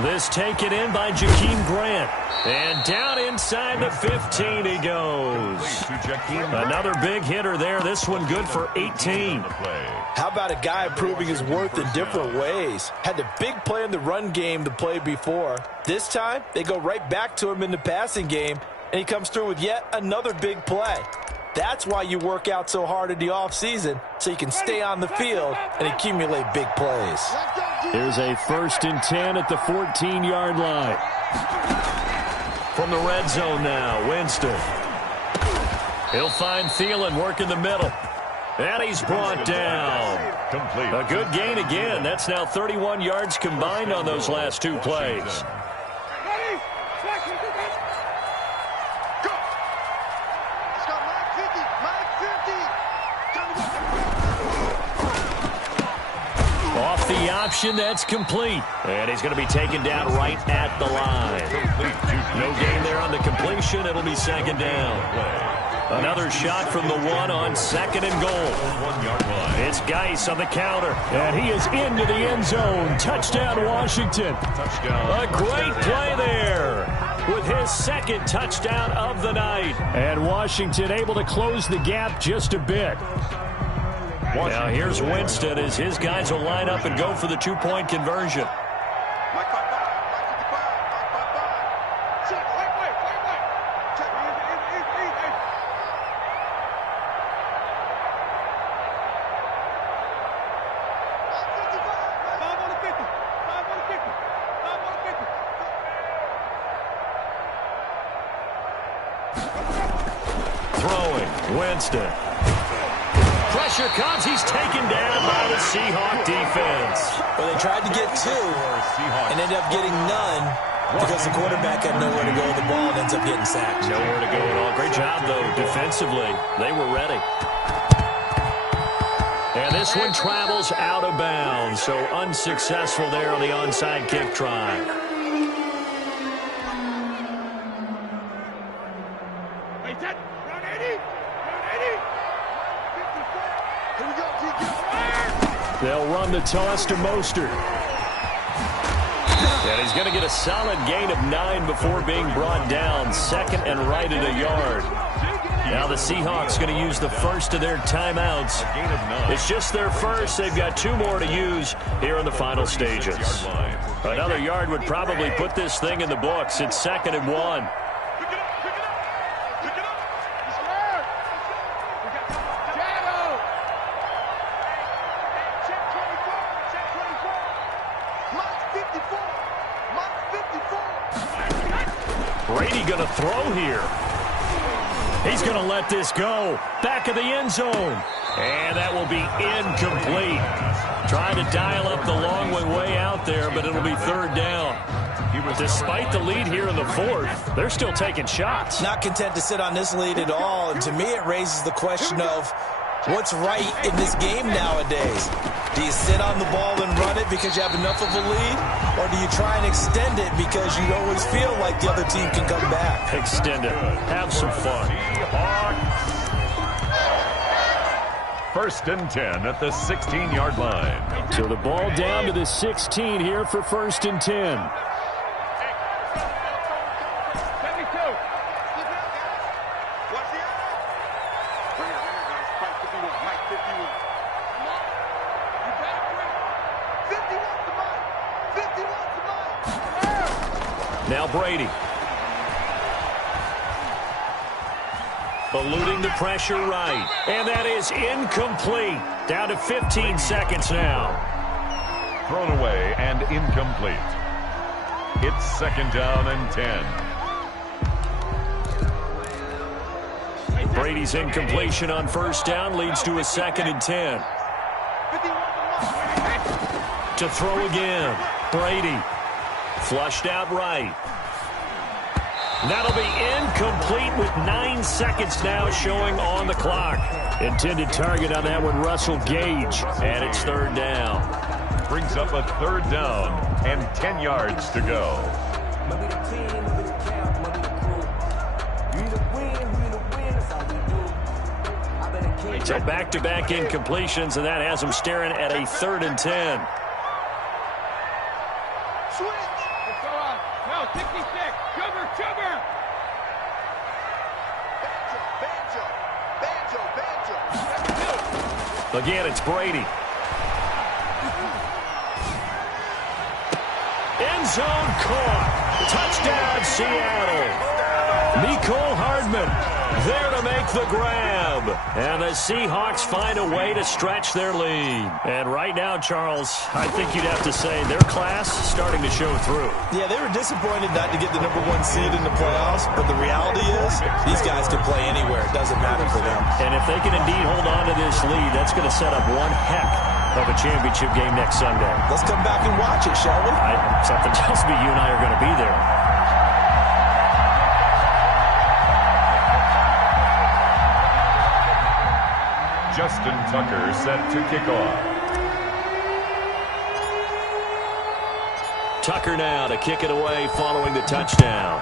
This taken in by Jakeem Grant. And down inside the 15 he goes. Another big hitter there. This one good for 18. How about a guy proving his worth in different ways? Had a big play in the run game to play before. This time, they go right back to him in the passing game, and he comes through with yet another big play. That's why you work out so hard in the offseason, so you can stay on the field and accumulate big plays. Here's a 1st and 10 at the 14-yard line. From the red zone now, Winston. He'll find Thielen working the middle. And he's brought down. A good gain again. That's now 31 yards combined on those last two plays. Off the option, that's complete. And he's going to be taken down right at the line. No gain there on the completion. It'll be second down. Another shot from the one on 2nd and goal. It's Geis on the counter. And he is into the end zone. Touchdown, Washington. A great play there with his 2nd touchdown of the night. And Washington able to close the gap just a bit. Now here's Winston as his guys will line up and go for the 2-point conversion. Throwing, Winston. Pressure comes. He's taken down by the Seahawk defense. Well, they tried to get 2 and ended up getting none because the quarterback had nowhere to go with the ball and ends up getting sacked. Nowhere to go at all. Great job, though, defensively. They were ready. And this one travels out of bounds, so unsuccessful there on the onside kick try. They'll run the toss to Mostert. And he's going to get a solid gain of 9 before being brought down. 2nd and right at a yard. Now the Seahawks going to use the first of their timeouts. It's just their first. They've got 2 more to use here in the final stages. Another yard would probably put this thing in the books. It's 2nd and 1. Brady going to throw here. He's going to let this go. Back of the end zone. And that will be incomplete. Trying to dial up the long way out there, but it'll be 3rd down. Despite the lead here in the 4th, they're still taking shots. Not content to sit on this lead at all. And to me, it raises the question of what's right in this game nowadays. Do you sit on the ball and run it because you have enough of a lead? Or do you try and extend it because you always feel like the other team can come back? Extend it. Have some fun. 1st and 10 at the 16-yard line. So the ball down to the 16 here for 1st and 10. Now Brady. Eluding the pressure right. And that is incomplete. Down to 15 seconds now. Thrown away and incomplete. It's second down and 10. Brady's incompletion on first down leads to a second and 10. To throw again. Brady. Flushed out right. That'll be incomplete with 9 seconds now showing on the clock. Intended target on that one, Russell Gage. And it's third down. Brings up a third down and 10 yards to go. So back-to-back incompletions, and that has them staring at a third and 10. Again, it's Brady. End zone caught. Touchdown, Seattle. Mecole Hardman there to make the grab. And the Seahawks find a way to stretch their lead. And right now, Charles, I think you'd have to say their class starting to show through. Yeah, they were disappointed not to get the #1 seed in the playoffs, but the reality is these guys can play anywhere. It doesn't matter for them. And if they can indeed hold on to this lead, that's going to set up one heck of a championship game next Sunday. Let's come back and watch it, shall we? Something tells me you and I are going to be there. Justin Tucker set to kick off. Tucker now to kick it away following the touchdown.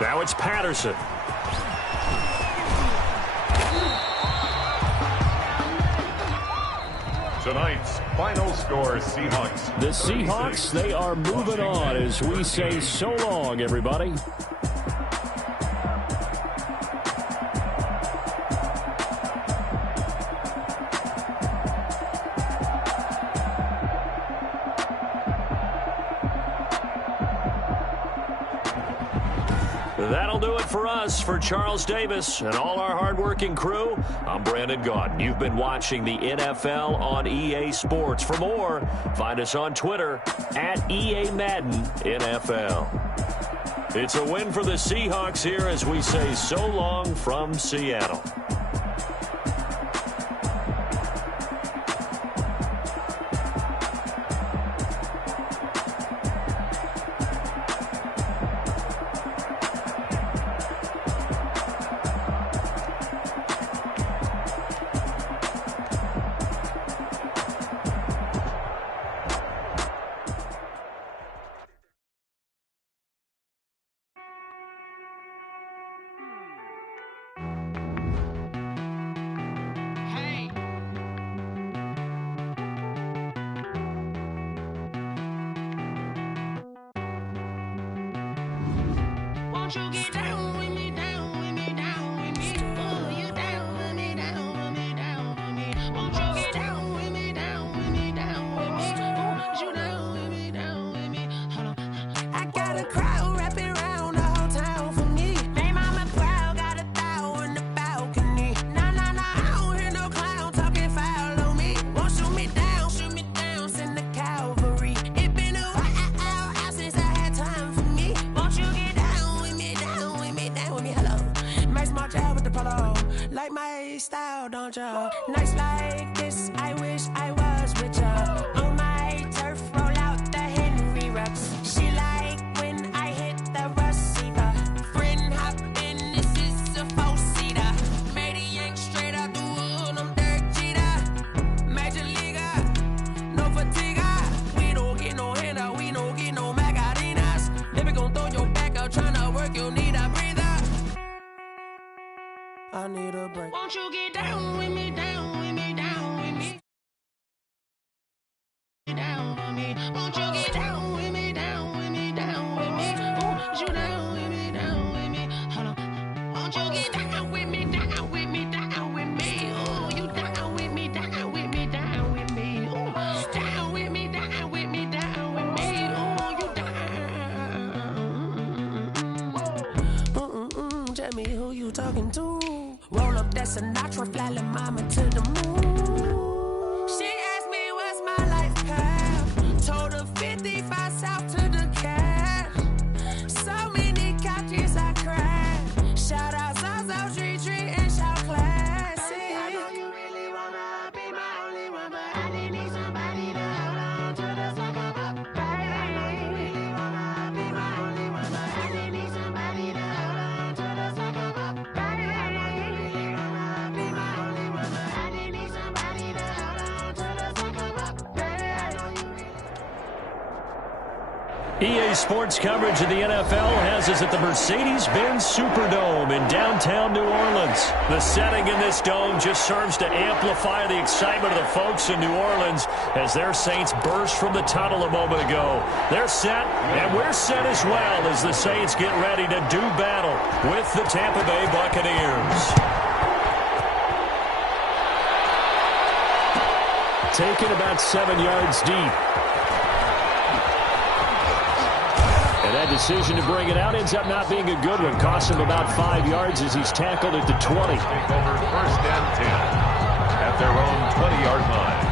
Now it's Patterson. Tonight's final score, Seahawks. The Seahawks, they are moving on as we say so long, everybody. That'll do it for us. For Charles Davis and all our hardworking crew, I'm Brandon Gaudin. You've been watching the NFL on EA Sports. For more, find us on Twitter at EA Madden NFL. It's a win for the Seahawks here as we say so long from Seattle. Nights like this, I wish I was with ya. On my turf, roll out the Henry Rux. She like when I hit the receiver. Friend hop in, this is a four-seater. Made a yank straight out the wood, I'm Derek Jeter. Major leaguer, no fatigue. We don't get no handout, we don't get no Macarinas. Never gon' throw your back out, tryna work, you'll need a breather. I need a break. Won't you get down with me, down with me, down with me? Down with me. Won't you get down with me, down with me, down with me? Ooh, you down with me, down with me? Hold on. Won't you get down with me, down with me, down with me? Ooh, you down with me, down with me, down with me? Ooh, down with me, down with me, tell me who you talking to. Roll up that Sinatra, fly la mama to the moon. She asked me what's my life path. Told her 55 south to the cat. So many couches I cried. Shout out Zazo, Tree, and shout classy. I know you really wanna be my only one, but I didn't need somebody to hold on to the second up. I know you really wanna be my only one, but I didn't need somebody to hold on to the second up. I know you really wanna be my only one, but I didn't need somebody to hold on to the second up. I know you really. EA Sports coverage of the NFL has us at the Mercedes-Benz Superdome in downtown New Orleans. The setting in this dome just serves to amplify the excitement of the folks in New Orleans as their Saints burst from the tunnel a moment ago. They're set, and we're set as well as the Saints get ready to do battle with the Tampa Bay Buccaneers. Taken about 7 yards deep. And that decision to bring it out ends up not being a good one. Costs him about 5 yards as he's tackled at the 20. Take over 1st and 10 at their own 20-yard line.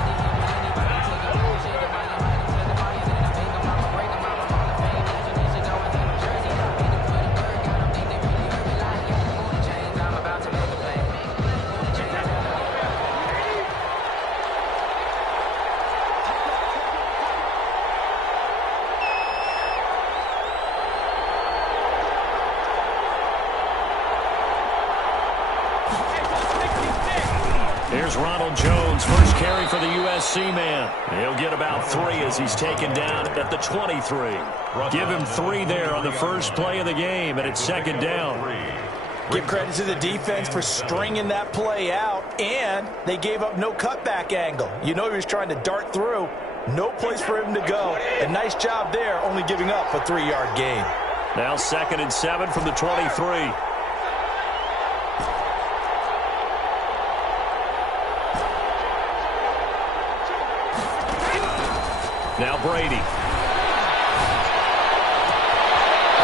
Here's Ronald Jones, first carry for the USC man. He'll get about 3 as he's taken down at the 23. Give him 3 there on the first play of the game, and it's 2nd down. Give credit to the defense for stringing that play out, and they gave up no cutback angle. You know he was trying to dart through. No place for him to go. A nice job there, only giving up a 3-yard gain. Now 2nd and 7 from the 23. Now Brady.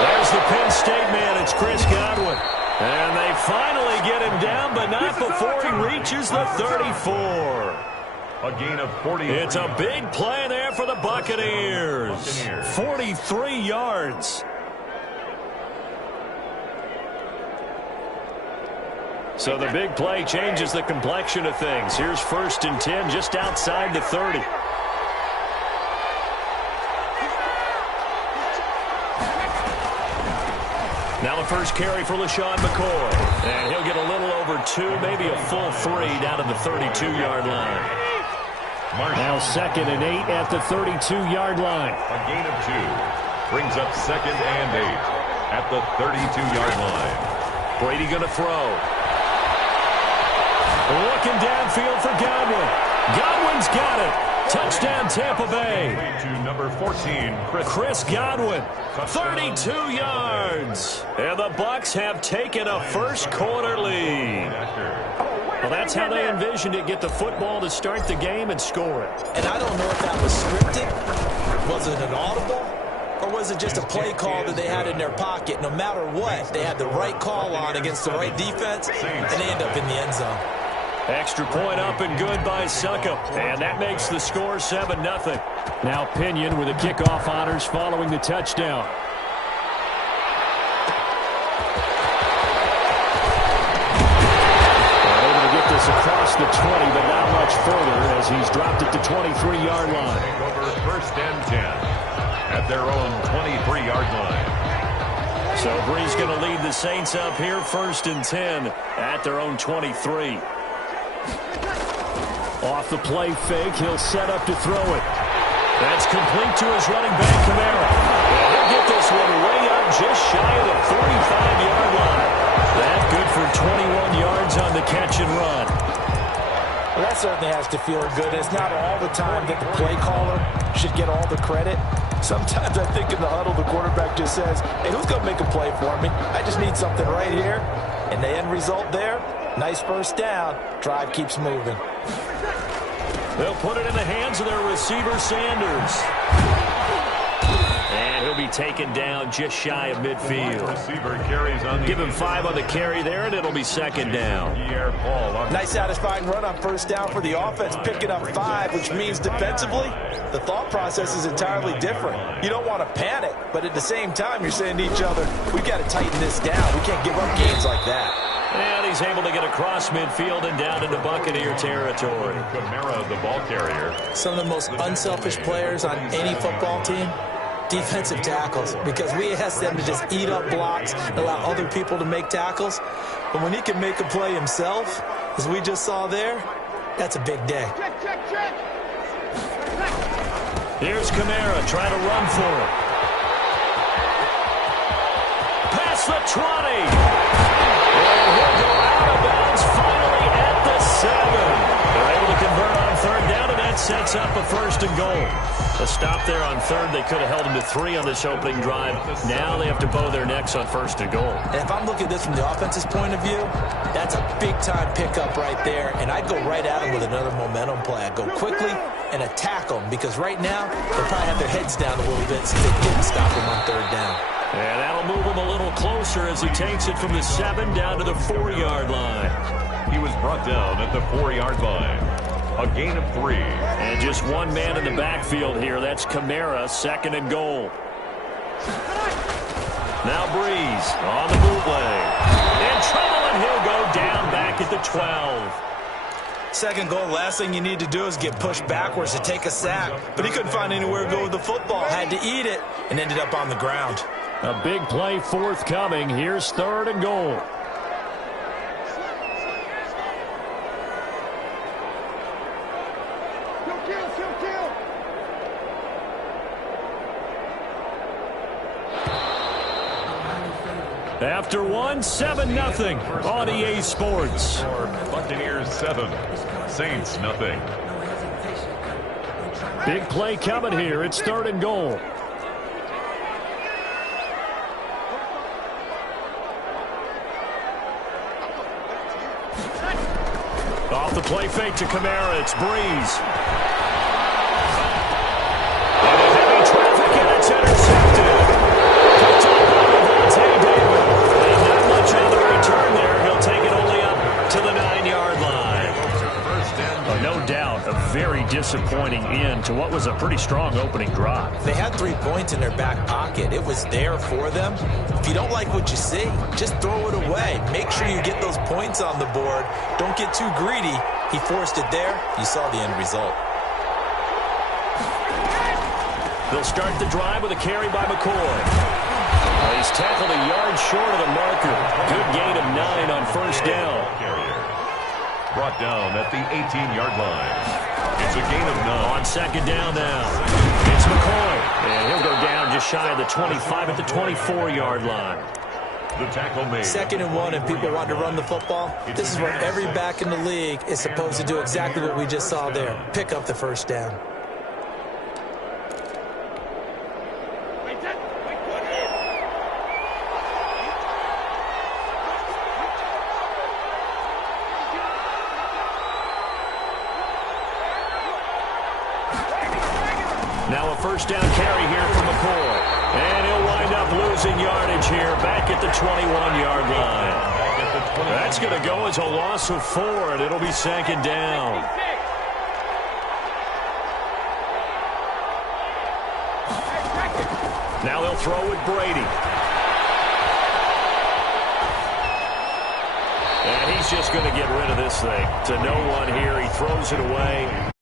There's the Penn State man. It's Chris Godwin. And they finally get him down, but not before he reaches the 34. A gain of 40. It's a big play there for the Buccaneers. 43 yards. So the big play changes the complexion of things. Here's 1st and 10 just outside the 30. Now the first carry for LaShawn McCoy. And he'll get a little over 2, maybe a full 3 down to the 32-yard line. Now 2nd and 8 at the 32-yard line. A gain of 2 brings up 2nd and 8 at the 32-yard line. Brady going to throw. Looking downfield for Godwin. Godwin's got it. Touchdown, Tampa Bay. To number 14, Chris Godwin, 32 yards. And the Bucs have taken a first-quarter lead. Well, that's how they envisioned it, get the football to start the game and score it. And I don't know if that was scripted. Was it an audible? Or was it just a play call that they had in their pocket? No matter what, they had the right call on against the right defense, and they end up in the end zone. Extra point up and good by Succop. And that makes the score 7-0. Now Pinion with the kickoff honors following the touchdown. Able to get this across the 20, but not much further as he's dropped at the 23-yard line. Over 1st and 10 at their own 23-yard line. So Bree's going to lead the Saints up here, 1st and 10 at their own 23. Off the play fake, he'll set up to throw it. That's complete to his running back, Kamara. And he'll get this one way up just shy of the 45-yard line. That good for 21 yards on the catch and run. Well, that certainly has to feel good. It's not all the time that the play caller should get all the credit. Sometimes I think in the huddle, the quarterback just says, hey, who's going to make a play for me? I just need something right here. And the end result there, nice first down. Drive keeps moving. They'll put it in the hands of their receiver, Sanders. And he'll be taken down just shy of midfield. Receiver carries on. Give him 5 on the carry there, and it'll be second down. Nice satisfying run on first down for the offense, picking up 5, which means defensively, the thought process is entirely different. You don't want to panic, but at the same time, you're saying to each other, we've got to tighten this down. We can't give up games like that. And he's able to get across midfield and down into Buccaneer territory. Kamara, the ball carrier. Some of the most unselfish players on any football team, defensive tackles, because we ask them to just eat up blocks and allow other people to make tackles. But when he can make a play himself, as we just saw there, that's a big day. Here's Kamara trying to run for it. Past the 20. And he'll go out of bounds finally at the 7. They're able to convert on third down, and that sets up a 1st and goal. A stop there on third. They could have held him to 3 on this opening drive. Now they have to bow their necks on 1st and goal. And if I'm looking at this from the offense's point of view, that's a big-time pickup right there. And I'd go right at him with another momentum play. I'd go quickly and attack them, because right now they'll probably have their heads down a little bit since they didn't stop him on third down. And that'll move him a little closer as he takes it from the 7 down to the 4-yard line. He was brought down at the 4-yard line. A gain of 3. And just one man in the backfield here. That's Kamara, 2nd and goal. Now Breeze on the bootleg. In trouble, and he'll go down back at the 12. 2nd goal, last thing you need to do is get pushed backwards to take a sack. But he couldn't find anywhere to go with the football. Had to eat it and ended up on the ground. A big play forthcoming. Here's 3rd and goal. After 1, 7-0 on EA Sports. Buccaneers 7, Saints nothing. Big play coming here. It's 3rd and goal. Off the play fake to Kamara. It's Breeze. Into heavy traffic, and it's intercepted. Picked up by Devontae Davis. And not much on the return there. He'll take it only up to the 9-yard line. No doubt, a very disappointing end to what was a pretty strong opening drive. They had 3 points in their back pocket. It was there for them. If you don't like what you see, just throw it away. Make sure you get those points on the board. Don't get too greedy. He forced it there. You saw the end result. They'll start the drive with a carry by McCoy. He's tackled a yard short of the marker. Good gain of 9 on 1st down. Brought down at the 18-yard line. It's a gain of 9. On 2nd down now. It's McCoy. And he'll go down just shy of the 25 at the 24-yard line. The tackle made. 2nd and 1, and people want to run the football. This is where every back in the league is supposed to do exactly what we just saw there. Pick up the 1st down. Now a 1st down carry here from McCoy. And he'll wind up losing yardage here back at the 21-yard line. That's going to go as a loss of 4, and it'll be 2nd down. Now they'll throw with Brady. And he's just going to get rid of this thing. To no one here. He throws it away.